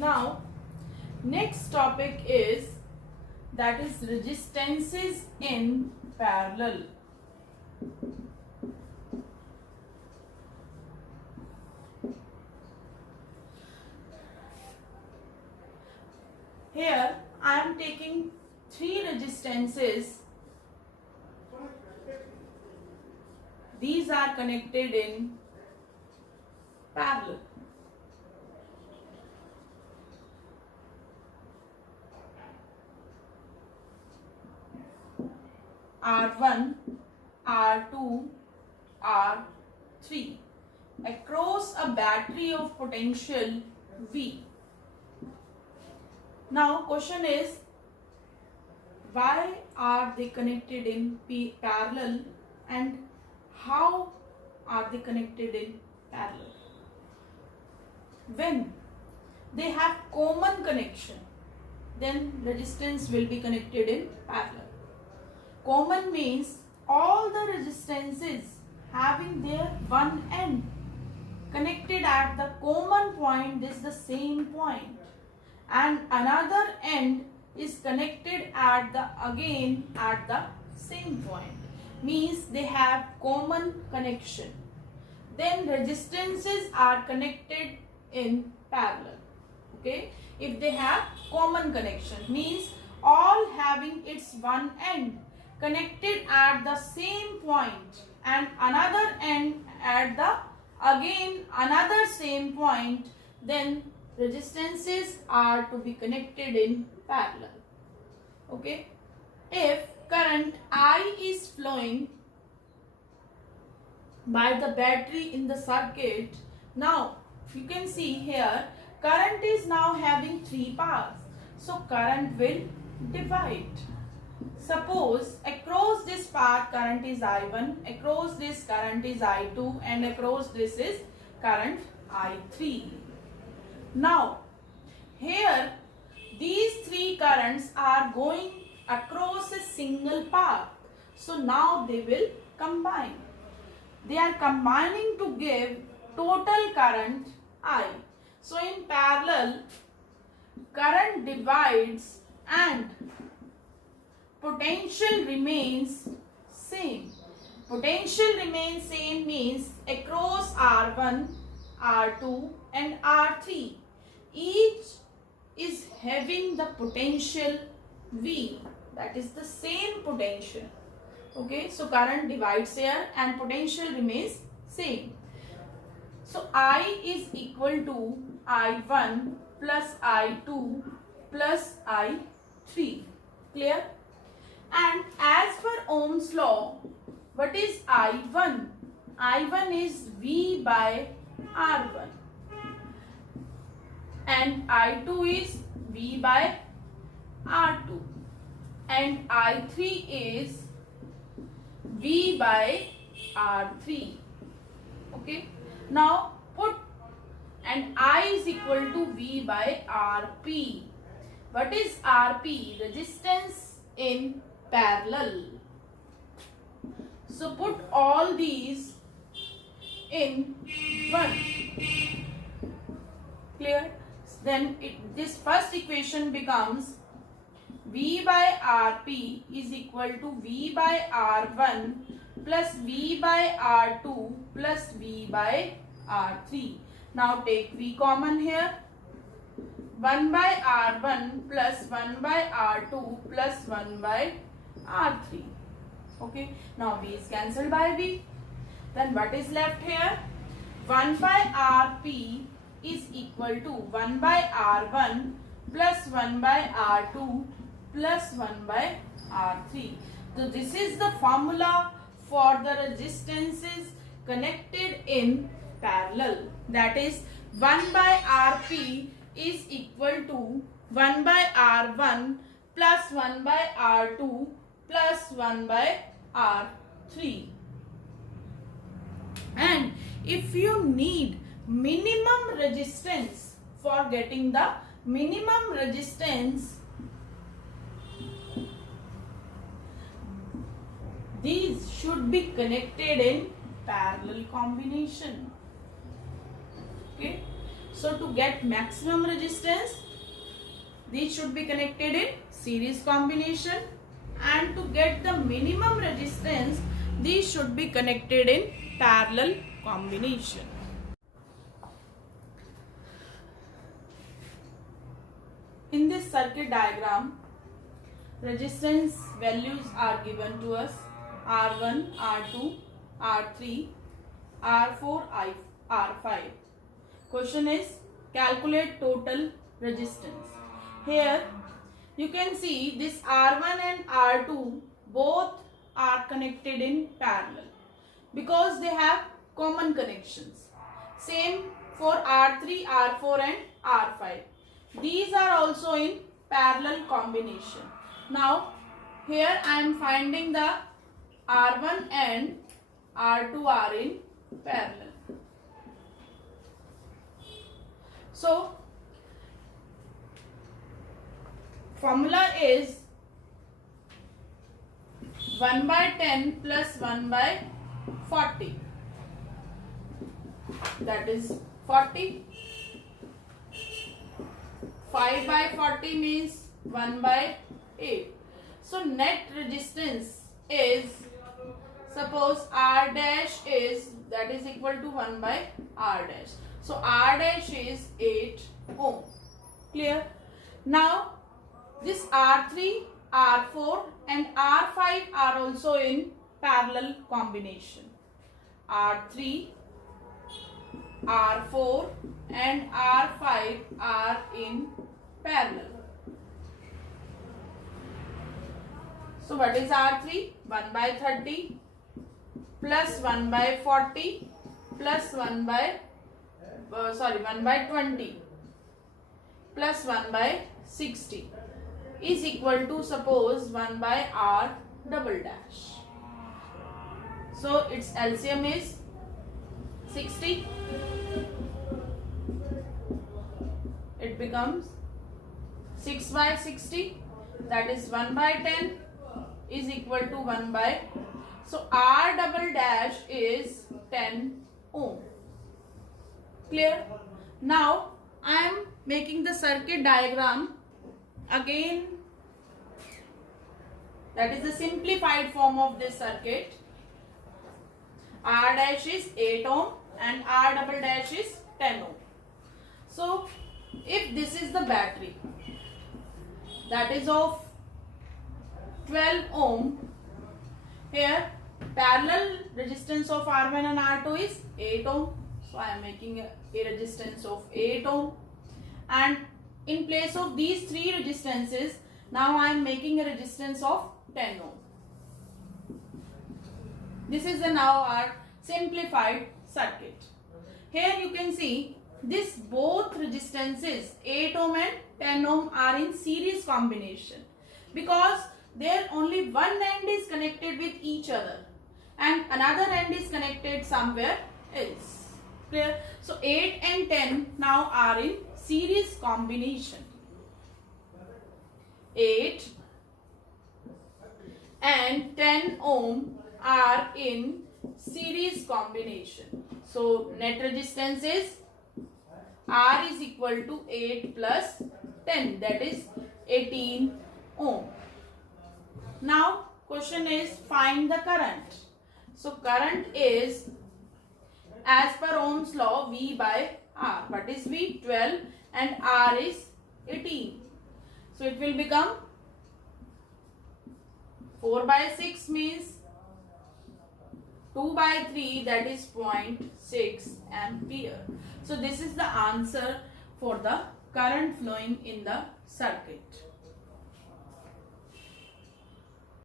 Now next topic is that is resistances in parallel. Here I am taking three resistances. These are connected in parallel. R1, R2, R3 across a battery of potential V. Now question is, why are they connected in parallel and how are they connected in parallel? When they have common connection, then resistance will be connected in parallel. Common means all the resistances having their one end connected at the common point, this is the same point, and another end is connected at the same point, means they have common connection. Then resistances are connected in parallel. Okay, if they have common connection, means all having its one end connected at the same point and another end at the another same point, then resistances are to be connected in parallel. Okay, if current I is flowing by the battery in the circuit, now you can see here current is now having three paths, so current will divide. Suppose across this path current is I1, across this current is I2, and across this is current I3. Now here these three currents are going across a single path, so now they will combine. They are combining to give total current I. So in parallel, current divides and potential remains same. Potential remains same means across R1, R2 and R3, each is having the potential V, that is the same potential. Okay, so current divides here and potential remains same. So I is equal to I1 plus I2 plus I3. Clear? And as per Ohm's law, what is I1? I1 is V by R1 and I2 is V by R2 and I3 is V by R3. Okay, now put, and I is equal to V by Rp. What is Rp? Resistance in parallel. So put all these in 1. Clear? Then this first equation becomes V by Rp is equal to V by R1 plus V by R2 plus V by R3. Now take V common here. 1 by R1 plus 1 by R2 plus 1 by R3. Okay. Now V is cancelled by V. Then what is left here? 1 by Rp is equal to 1 by R1 plus 1 by R2 plus 1 by R3. So this is the formula for the resistances connected in parallel. That is 1 by Rp is equal to 1 by R1 plus 1 by R2 plus 1 by R3. And if you need minimum resistance, for getting the minimum resistance, these should be connected in parallel combination. Okay, So to get maximum resistance, these should be connected in series combination, and to get the minimum resistance, these should be connected in parallel combination. In this circuit diagram, resistance values are given to us: R1, R2, R3, R4, R5. Question is, calculate total resistance. Here you can see this R1 and R2 both are connected in parallel because they have common connections. Same for R3, R4 and R5. These are also in parallel combination. Now here I am finding the R1 and R2 are in parallel. So formula is 1 by 10 plus 1 by 40. That is 40. 5 by 40 means 1 by 8. So net resistance is, suppose R dash is, that is equal to 1 by R dash. So R dash is 8 ohm. Clear? Now this R3, R4 and R5 are also in parallel combination. R3, R4 and R5 are in parallel. So what is R3? 1 by 30 plus 1 by 40 plus 1 by 20 plus 1 by 60 is equal to, suppose, 1 by R double dash. So its LCM is 60. It becomes 6 by 60, that is 1 by 10 is equal to 1 by, so R double dash is 10 ohm. Clear? Now I am making the circuit diagram again, that is the simplified form of this circuit. R dash is 8 ohm and R double dash is 10 ohm. So if this is the battery, that is of 12 ohm, here parallel resistance of R1 and R2 is 8 ohm. So I am making a resistance of 8 ohm, and in place of these three resistances, now I am making a resistance of 10 ohm. This is the now our simplified circuit. Here you can see this both resistances 8 ohm and 10 ohm are in series combination because there only one end is connected with each other and another end is connected somewhere else. Clear? So 8 and 10 now are in series combination. 8 and 10 ohm are in series combination. So net resistance is R is equal to 8 plus 10, that is 18 ohm. Now question is, find the current. So current is, as per Ohm's law, V by R. What is V? 12 and R is 18. So it will become 4 by 6 means 2 by 3, that is 0.6 ampere. So this is the answer for the current flowing in the circuit.